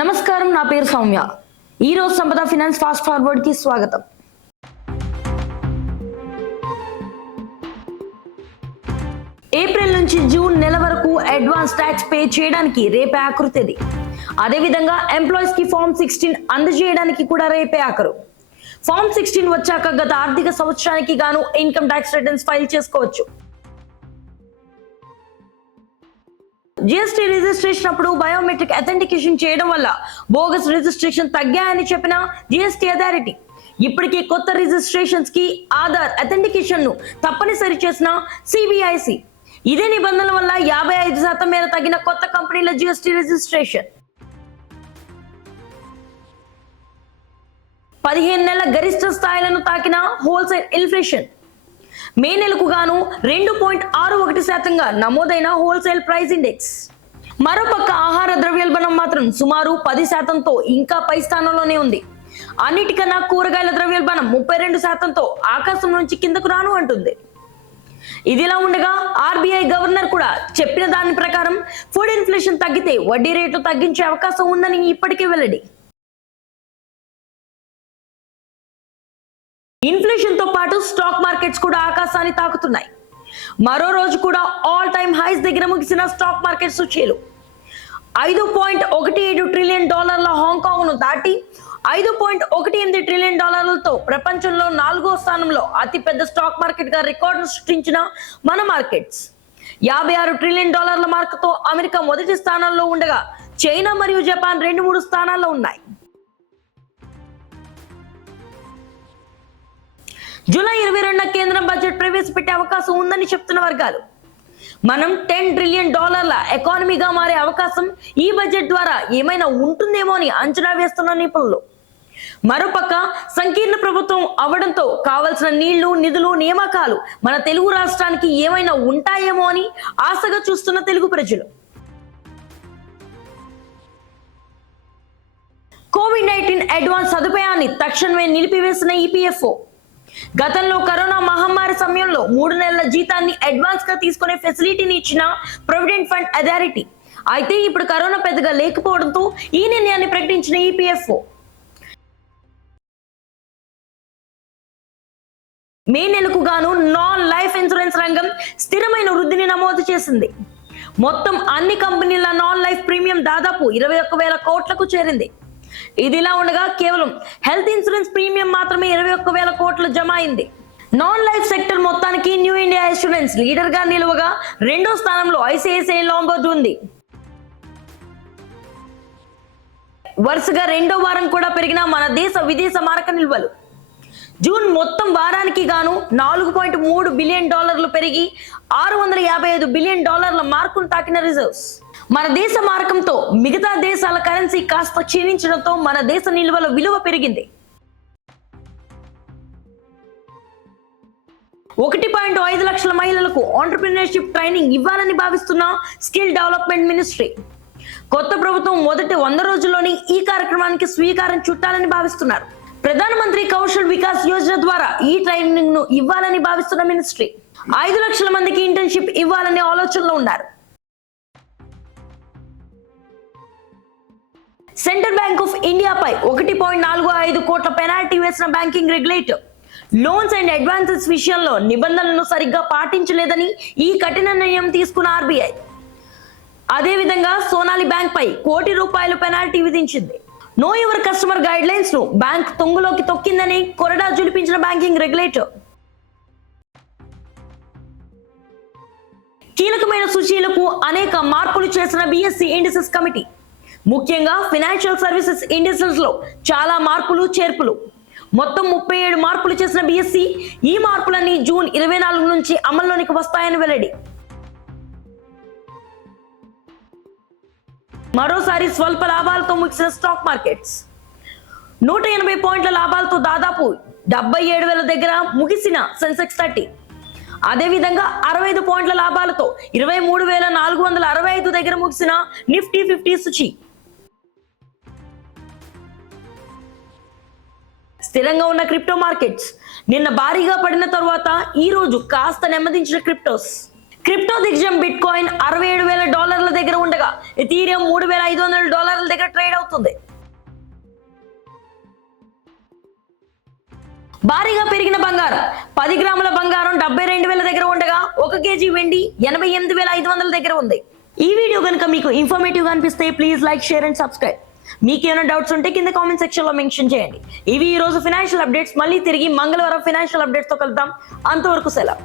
నమస్కారం నా పేరు సౌమ్య. ఈరోజు సంపద ఫినాన్స్ ఫాస్ట్ ఫార్వర్డ్కి స్వాగతం. ఏప్రిల్ నుంచి జూన్ నెల వరకు అడ్వాన్స్ ట్యాక్స్ పే చేయడానికి రేపే ఆఖరు తేదీ. అదేవిధంగా ఎంప్లాయీస్కి ఫామ్ సిక్స్టీన్ అందజేయడానికి కూడా రేపే ఆఖరు. ఫామ్ సిక్స్టీన్ వచ్చాక గత ఆర్థిక సంవత్సరానికి గాను ఇన్కమ్ ట్యాక్స్ రిటర్న్స్ ఫైల్ చేసుకోవచ్చు. జిఎస్టీ రిజిస్ట్రేషన్ అప్పుడు బయోమెట్రిక్ అథెంటికేషన్ చేయడం వల్ల బోగస్ రిజిస్ట్రేషన్ తగ్గాయని చెప్పిన జిఎస్టీ అథారిటీ ఇప్పటికీ కొత్త రిజిస్ట్రేషన్స్కి ఆధార్ అథెంటికేషన్ను తప్పనిసరి చేసిన సిబిఐసి ఇదే నిబంధనల వల్ల యాభై ఐదు శాతం మేర తగిన కొత్త కంపెనీల జిఎస్టీ రిజిస్ట్రేషన్ పదిహేను నెలల గరిష్ట స్థాయిలను తాకిన హోల్సేల్ ఇన్ఫ్లేషన్ మే నెలకు గాను రెండు పాయింట్ ఆరు ఒకటి శాతంగా నమోదైన హోల్సేల్ ప్రైస్ ఇండెక్స్. మరోపక్క ఆహార ద్రవ్యోల్బణం మాత్రం సుమారు పది శాతంతో ఇంకా పై స్థానంలోనే ఉంది. అన్నిటికన్నా కూరగాయల ద్రవ్యోల్బణం ముప్పై రెండు శాతంతో ఆకాశం నుంచి కిందకు రాను అంటుంది. ఇదిలా ఉండగా ఆర్బీఐ గవర్నర్ కూడా చెప్పిన దాని ప్రకారం ఫుడ్ ఇన్ఫ్లేషన్ తగ్గితే వడ్డీ రేట్లు తగ్గించే అవకాశం ఉందని ఇప్పటికే వెల్లడి. ఇన్ఫ్లేషన్ పాటు స్టాక్ మార్కెట్స్ కూడా ఆకాశాన్ని తాకుతున్నాయి. మరో రోజు కూడా ఆల్ టైమ్ హైస్ దగ్గర ముగిసిన స్టాక్ మార్కెట్ సూచీలు. ఐదు పాయింట్ ఒకటి ఏడు ట్రిలియన్ డాలర్ల హాంకాంగ్ను దాటి ఐదు పాయింట్ ఒకటి ఎనిమిది ట్రిలియన్ డాలర్లతో ప్రపంచంలో నాలుగో స్థానంలో అతిపెద్ద స్టాక్ మార్కెట్గా రికార్డును సృష్టించిన మన మార్కెట్స్ యాభై ఆరు ట్రిలియన్ డాలర్ల మార్కుతో అమెరికా మొదటి స్థానంలో ఉండగా చైనా మరియు జపాన్ రెండు మూడు స్థానాల్లో ఉన్నాయి. జూలై ఇరవై రెండున కేంద్రం బడ్జెట్ ప్రవేశపెట్టే అవకాశం ఉందని చెప్తున్న వర్గాలు. మనం టెన్ ట్రిలియన్ డాలర్ల ఎకానమీగా మారే అవకాశం ఈ బడ్జెట్ ద్వారా ఏమైనా ఉంటుందేమో అని అంచనా వేస్తున్న నిపుణులు. మరోపక్క సంకీర్ణ ప్రభుత్వం అవడంతో కావలసిన నీళ్ళు నిధులు నియామకాలు మన తెలుగు రాష్ట్రానికి ఏమైనా ఉంటాయేమో అని ఆశగా చూస్తున్న తెలుగు ప్రజలు. కోవిడ్ నైన్టీన్ అడ్వాన్స్ సదుపాయాన్ని తక్షణమే నిలిపివేసిన ఈపీఎఫ్ఓ గతంలో కరోనా మహమ్మారి సమయంలో మూడు నెలల జీతాన్ని అడ్వాన్స్గా తీసుకునే ఫెసిలిటీని ఇచ్చిన ప్రొవిడెంట్ ఫండ్ అథారిటీ అయితే ఇప్పుడు కరోనా పెద్దగా లేకపోవడంతో ఈ నిర్ణయాన్ని ప్రకటించిన ఈపీఎఫ్ఓ మే నెలకు గాను నాన్ లైఫ్ ఇన్సూరెన్స్ రంగం స్థిరమైన వృద్ధిని నమోదు చేసింది. మొత్తం అన్ని కంపెనీల నాన్ లైఫ్ ప్రీమియం దాదాపు ఇరవై ఒక్క వేల కోట్లకు చేరింది. ఇదిలా ఉండగా కేవలం హెల్త్ ఇన్సూరెన్స్ ప్రీమియం మాత్రమే ఇరవై ఒక్క వేల కోట్లు జమ అయింది. నాన్ లైఫ్ సెక్టర్ మొత్తానికి న్యూ ఇండియా ఇన్సూరెన్స్ లీడర్గా నిలువగా రెండో స్థానంలో ఐసిఐసిఐ లాంగోజ్ ఉంది. వరుసగా రెండో వారం కూడా పెరిగిన మన దేశ విదేశ మారక నిల్వలు. జూన్ మొత్తం వారానికి గాను నాలుగు పాయింట్ మూడు బిలియన్ డాలర్లు పెరిగి ఆరు వందల యాభై ఐదు బిలియన్ డాలర్ల మార్కును తాకిన రిజర్వ్స్. మన దేశ మార్కంతో మిగతా దేశాల కరెన్సీ కాస్త క్షీణించడంతో మన దేశ నిల్వల విలువ పెరిగింది. ఒకటి పాయింట్ ఐదు లక్షల మహిళలకు ఆంటర్ప్రినర్షిప్ ట్రైనింగ్ ఇవ్వాలని భావిస్తున్న స్కిల్ డెవలప్మెంట్ మినిస్ట్రీ. కొత్త ప్రభుత్వం మొదటి వంద రోజుల్లోని ఈ కార్యక్రమానికి స్వీకారం చుట్టాలని భావిస్తున్నారు. ప్రధానమంత్రి కౌశల్ వికాస్ యోజన ద్వారా ఈ ట్రైనింగ్ను ఇవ్వాలని భావిస్తున్న మినిస్ట్రీ. ఐదు లక్షల మందికి ఇంటర్న్షిప్ ఇవ్వాలనే ఆలోచనలో ఉన్నారు. సెంట్రల్ బ్యాంక్ ఆఫ్ ఇండియాపై ఒకటి పాయింట్ నాలుగు ఐదు కోట్ల పెనాల్టీ వేసిన banking regulator. Loans and advances విషయంలో నిబంధనలను సరిగ్గా పాటించలేదని ఈ కఠిన నిర్ణయం తీసుకున్న ఆర్బీఐ. అదేవిధంగా సోనాలి బ్యాంక్ పై కోటి రూపాయలు పెనాల్టీ విధించింది. నో యువర్ కస్టమర్ గైడ్ లైన్స్ను బ్యాంక్ తొంగులోకి తొక్కిందని కొరడా జులిపించిన బ్యాంకింగ్ రెగ్యులేటర్ కీలకమైన సూచీలకు అనేక మార్పులు చేసిన బిఎస్సి ఇండిసెస్ కమిటీ ముఖ్యంగా ఫినాన్షియల్ సర్వీసెస్ ఇండిసెస్లో చాలా మార్పులు చేర్పులు. మొత్తం ముప్పై ఏడు మార్పులు చేసిన బిఎస్సి ఈ మార్పులన్నీ జూన్ ఇరవై నాలుగు నుంచి అమల్లోనికి వస్తాయని వెల్లడి. మరోసారి స్వల్ప లాభాలతో ముగిసిన స్టాక్ మార్కెట్స్ నూట ఎనభై పాయింట్ల లాభాలతో దాదాపు డెబ్బై ఏడు వేల దగ్గర ముగిసిన సెన్సెక్స్ థర్టీ అదేవిధంగా అరవై ఐదు పాయింట్ల లాభాలతో ఇరవై మూడు వేల నాలుగు వందల అరవై ఐదు దగ్గర ముగిసిన నిఫ్టీ ఫిఫ్టీ సుచి స్థిరంగా ఉన్న క్రిప్టో మార్కెట్స్ నిన్న భారీగా పడిన తర్వాత ఈ రోజు కాస్త నెమ్మదించిన క్రిప్టోస్ క్రిప్టో దిగ్గజం బిట్ కాయిన్ అరవై ఏడు వేల డాలర్ల దగ్గర ఉండగా ఇథీరియం మూడు వేల ఐదు వందల డాలర్ల దగ్గర ట్రేడ్ అవుతుంది. భారీగా పెరిగిన బంగారం పది గ్రాముల బంగారం డెబ్బై రెండు వేల దగ్గర ఉండగా ఒక కేజీ వెండి ఎనభై ఎనిమిది వేల ఐదు వందల దగ్గర ఉంది. ఈ వీడియో కనుక మీకు ఇన్ఫర్మేటివ్గా అనిపిస్తే please like share and subscribe మీకు ఏమైనా డౌట్స్ ఉంటే కింద కామెంట్ సెక్షన్లో మెన్షన్ చేయండి. ఇవి ఈ రోజు ఫినాన్షియల్ అప్డేట్స్ మళ్ళీ తిరిగి మంగళవారం ఫినాన్షియల్ అప్డేట్స్తో కలుద్దాం. అంతవరకు సెలవు.